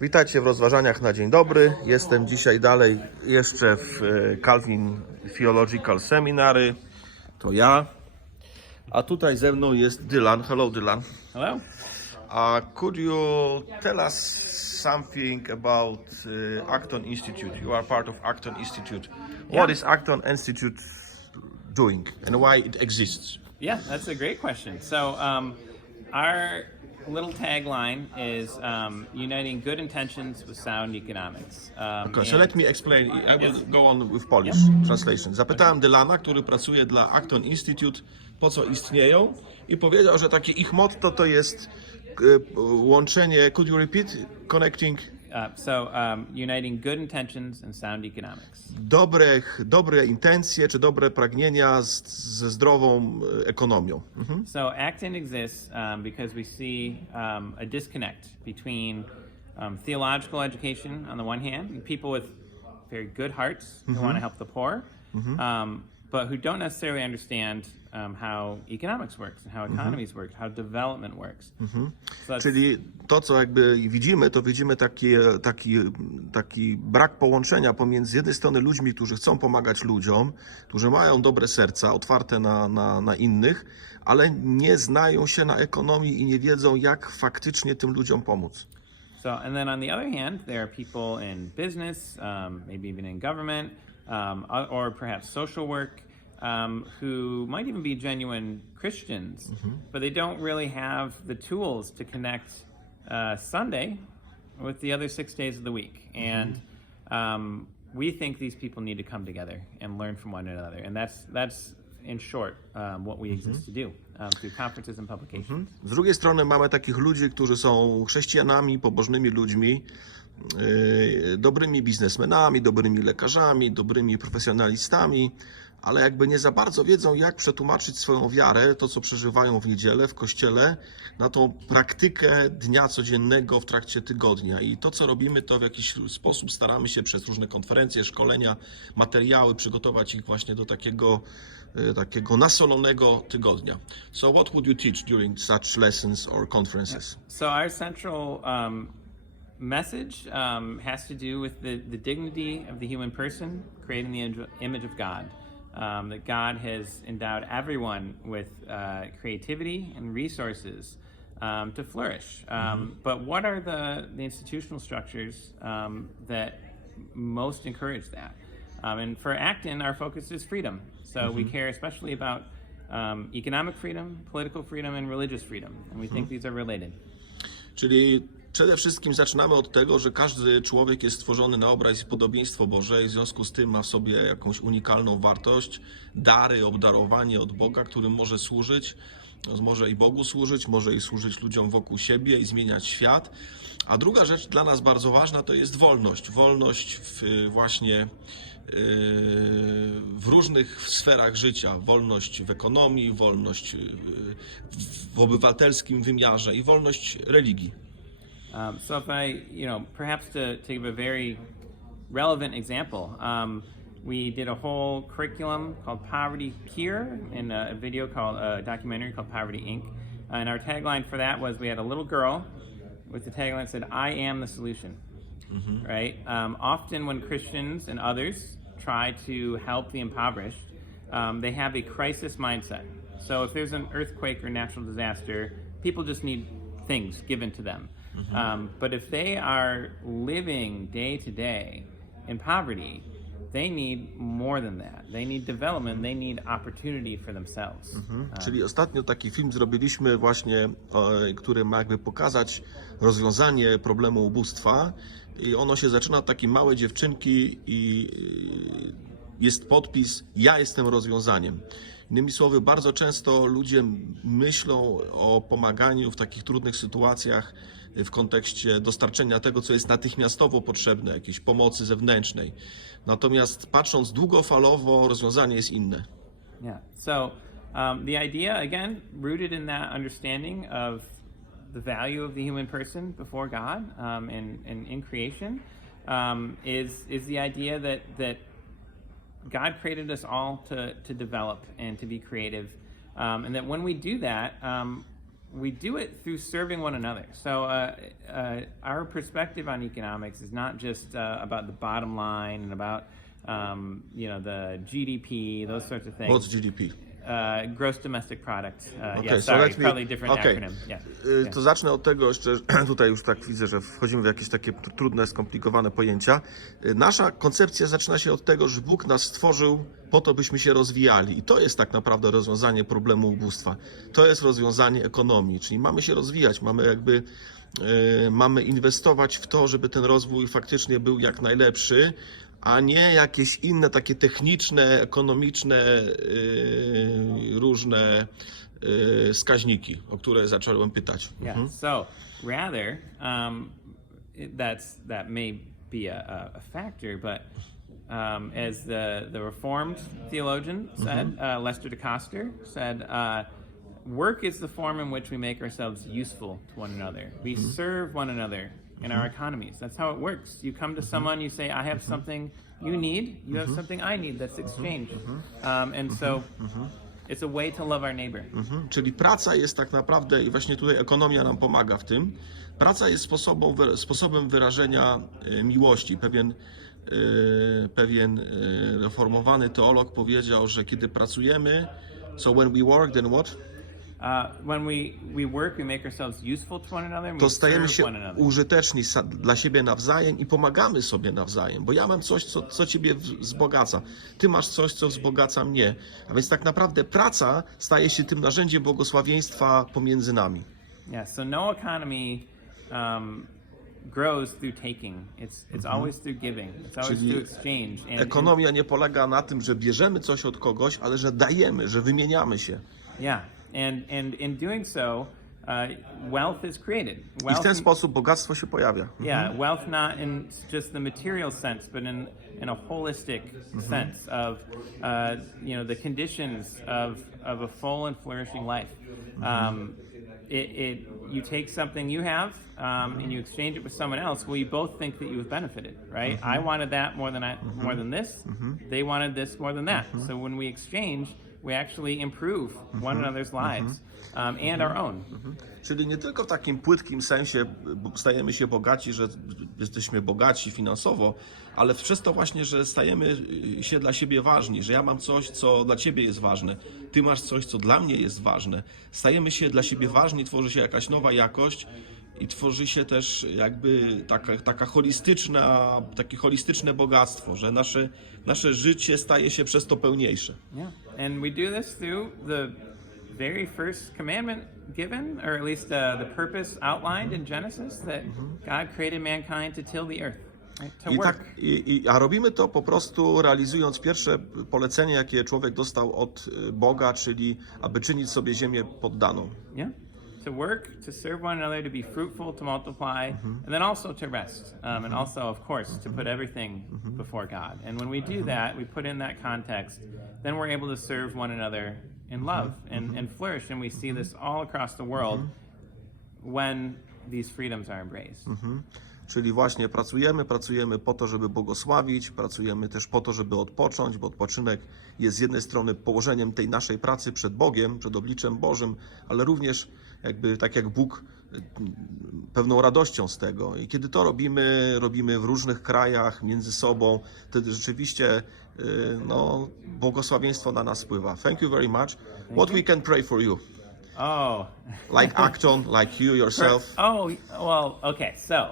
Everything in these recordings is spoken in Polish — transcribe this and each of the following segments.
Witajcie w rozważaniach na Dzień Dobry. Jestem dzisiaj dalej jeszcze w Calvin TheologicalSeminary. To ja. A tutaj ze mną jest Dylan. Hello, Dylan. Hello. Could you tell us something about Acton Institute? You are part of Acton Institute. What is Acton Institute doing and why it exists? Yeah, that's a great question. So, our little tagline is uniting good intentions with sound economics. Okay, so let me explain. I will go on with Polish translation. Zapytałem Dylana, który pracuje dla Acton Institute, po co istnieją, i powiedział, że takie ich motto to jest łączenie. Could you repeat? Connecting. Uniting good intentions and sound economics. Dobre intencje czy dobre pragnienia ze zdrową ekonomią. So Acton exists because we see a disconnect between theological education on the one hand, people with very good hearts who want to help the poor, but who don't necessarily understand how economics works and how economies work, how development works. So czyli to, co jakby widzimy, to widzimy taki brak połączenia pomiędzy z jednej strony ludźmi, którzy chcą pomagać ludziom, którzy mają dobre serca, otwarte na innych, ale nie znają się na ekonomii i nie wiedzą, jak faktycznie tym ludziom pomóc. So, and then on the other hand, there are people in business, maybe even in government, or perhaps social work, who might even be genuine Christians, but they don't really have the tools to connect Sunday with the other 6 days of the week. And we think these people need to come together and learn from one another. And that's in short, what we exist to do through conferences and publications. Z drugiej strony mamy takich ludzi, którzy są chrześcijanami, pobożnymi ludźmi, dobrymi biznesmenami, dobrymi lekarzami, dobrymi profesjonalistami, ale jakby nie za bardzo wiedzą, jak przetłumaczyć swoją wiarę, to co przeżywają w niedzielę, w kościele, na tą praktykę dnia codziennego w trakcie tygodnia. I to, co robimy, to w jakiś sposób staramy się przez różne konferencje, szkolenia, materiały przygotować ich właśnie do takiego nasolonego tygodnia. So what would you teach during such lessons or conferences? So our central message has to do with the dignity of the human person, creating the image of God. That God has endowed everyone with creativity and resources to flourish. But what are the institutional structures that most encourage that? And for Acton, our focus is freedom. So we care especially about economic freedom, political freedom, and religious freedom. And we think these are related. Czyli przede wszystkim zaczynamy od tego, że każdy człowiek jest stworzony na obraz i podobieństwo Boże i w związku z tym ma w sobie jakąś unikalną wartość, dary, obdarowanie od Boga, którym może służyć, może i Bogu służyć, może i służyć ludziom wokół siebie i zmieniać świat. A druga rzecz dla nas bardzo ważna to jest wolność. Wolność w różnych sferach życia. Wolność w ekonomii, wolność w obywatelskim wymiarze i wolność religii. So if perhaps to give a very relevant example, we did a whole curriculum called Poverty Cure in a documentary called Poverty Inc. And our tagline for that was we had a little girl with the tagline that said, "I am the solution." Right? Often when Christians and others try to help the impoverished, they have a crisis mindset. So if there's an earthquake or natural disaster, people just need things given to them. But if they are living day to day in poverty, they need more than that. They need development, they need opportunity for themselves. Czyli ostatnio taki film zrobiliśmy właśnie, który ma jakby pokazać rozwiązanie problemu ubóstwa. I ono się zaczyna od takiej małej dziewczynki i jest podpis: ja jestem rozwiązaniem. Innymi słowy, bardzo często ludzie myślą o pomaganiu w takich trudnych sytuacjach w kontekście dostarczenia tego, co jest natychmiastowo potrzebne, jakiejś pomocy zewnętrznej. Natomiast patrząc długofalowo, rozwiązanie jest inne. Yeah. So the idea, again, rooted in that understanding of the value of the human person before God and in creation, is the idea that God created us all to develop and to be creative, and that when we do that, we do it through serving one another. So our perspective on economics is not just about the bottom line and about the GDP, those sorts of things. What's GDP? Gross domestic product. Okay, Yeah, so sorry, let me- probably different okay. acronym. Yeah. To zacznę od tego jeszcze, tutaj już tak widzę, że wchodzimy w jakieś takie trudne, skomplikowane pojęcia. Nasza koncepcja zaczyna się od tego, że Bóg nas stworzył po to, byśmy się rozwijali. I to jest tak naprawdę rozwiązanie problemu ubóstwa. To jest rozwiązanie ekonomii, czyli mamy się rozwijać, mamy inwestować w to, żeby ten rozwój faktycznie był jak najlepszy, a nie jakieś inne takie techniczne, ekonomiczne, różne wskaźniki, o które zacząłem pytać. Yeah. So rather, that may be a factor, but as the Reformed theologian said, Lester DeCoster said, work is the form in which we make ourselves useful to one another. We serve one another in our economies. That's how it works. You come to someone, you say, I have something you need, you have something I need. That's exchange. And so it's a way to love our neighbor. Czyli praca jest tak naprawdę, i właśnie tutaj ekonomia nam pomaga w tym, praca jest sposobem wyrażenia miłości. Pewien reformowany teolog powiedział, że kiedy pracujemy, so when we work, then what? When we work, we make ourselves useful to one another. And To we stajemy serve się one another. użyteczni dla siebie nawzajem i pomagamy sobie nawzajem, bo ja mam coś, co ciebie wzbogaca. Ty masz coś, co wzbogaca mnie. A więc tak naprawdę praca staje się tym narzędziem błogosławieństwa pomiędzy nami. Yeah. So no economy grows through taking. It's always through giving. It's always Czyli through exchange. ekonomia nie polega na tym, że bierzemy coś od kogoś, ale że dajemy, że wymieniamy się. Yeah. And in doing so, wealth is created. I w ten sposób bogactwo się pojawia. Yeah, wealth not in just the material sense, but in a holistic sense of the conditions of a full and flourishing life. You take something you have and you exchange it with someone else. Well, you both think that you have benefited, right? I wanted that more than this. They wanted this more than that. So when we exchange, we actually improve one another's lives and our own. Czyli nie tylko w takim płytkim sensie stajemy się bogaci, że jesteśmy bogaci finansowo, ale przez to właśnie, że stajemy się dla siebie ważni, że ja mam coś, co dla ciebie jest ważne, ty masz coś, co dla mnie jest ważne. Stajemy się dla siebie ważni, tworzy się jakaś nowa jakość i tworzy się też jakby takie holistyczne bogactwo, że nasze życie staje się przez to pełniejsze. Yeah, and we do this through the very first commandment given, or at least the purpose outlined in Genesis, that God created mankind to till the earth, right? To work. A robimy to po prostu realizując pierwsze polecenie, jakie człowiek dostał od Boga, czyli aby czynić sobie ziemię poddaną. Yeah. To work, to serve one another, to be fruitful, to multiply, and then also to rest. And also, of course, to put everything before God. And when we do that, we put in that context, then we're able to serve one another in love and flourish. And we see this all across the world when these freedoms are embraced. Czyli właśnie pracujemy po to, żeby błogosławić, pracujemy też po to, żeby odpocząć, bo odpoczynek jest z jednej strony położeniem tej naszej pracy przed Bogiem, przed obliczem Bożym, ale również jakby tak jak Bóg, pewną radością z tego. I kiedy to robimy w różnych krajach, między sobą, wtedy rzeczywiście błogosławieństwo na nas spływa. Thank you very much. What we can pray for you? Oh. Like Acton, like you yourself. Oh, well, okay. So,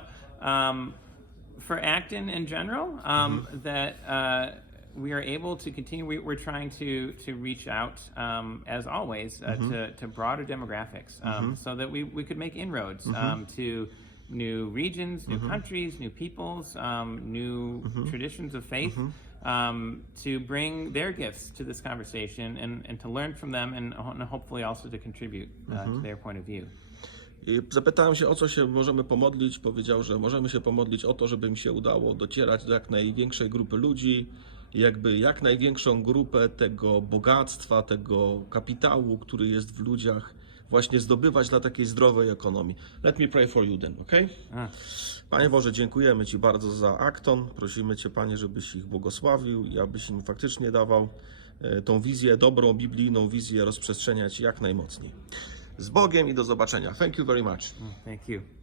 for Acton in general, that we are able to continue. We're trying to reach out, as always, to broader demographics, so that we could make inroads to new regions, new countries, new peoples, new traditions of faith, to bring their gifts to this conversation and to learn from them and hopefully also to contribute to their point of view. I zapytałem się, o co się możemy pomodlić. Powiedział, że możemy się pomodlić o to, żeby mi się udało docierać do jak największej grupy ludzi, jak największą grupę tego bogactwa, tego kapitału, który jest w ludziach, właśnie zdobywać dla takiej zdrowej ekonomii. Let me pray for you then, okay? Panie Boże, dziękujemy Ci bardzo za Acton. Prosimy Cię, Panie, żebyś ich błogosławił i abyś im faktycznie dawał tą wizję, dobrą, biblijną wizję rozprzestrzeniać jak najmocniej. Z Bogiem i do zobaczenia. Thank you very much. Thank you.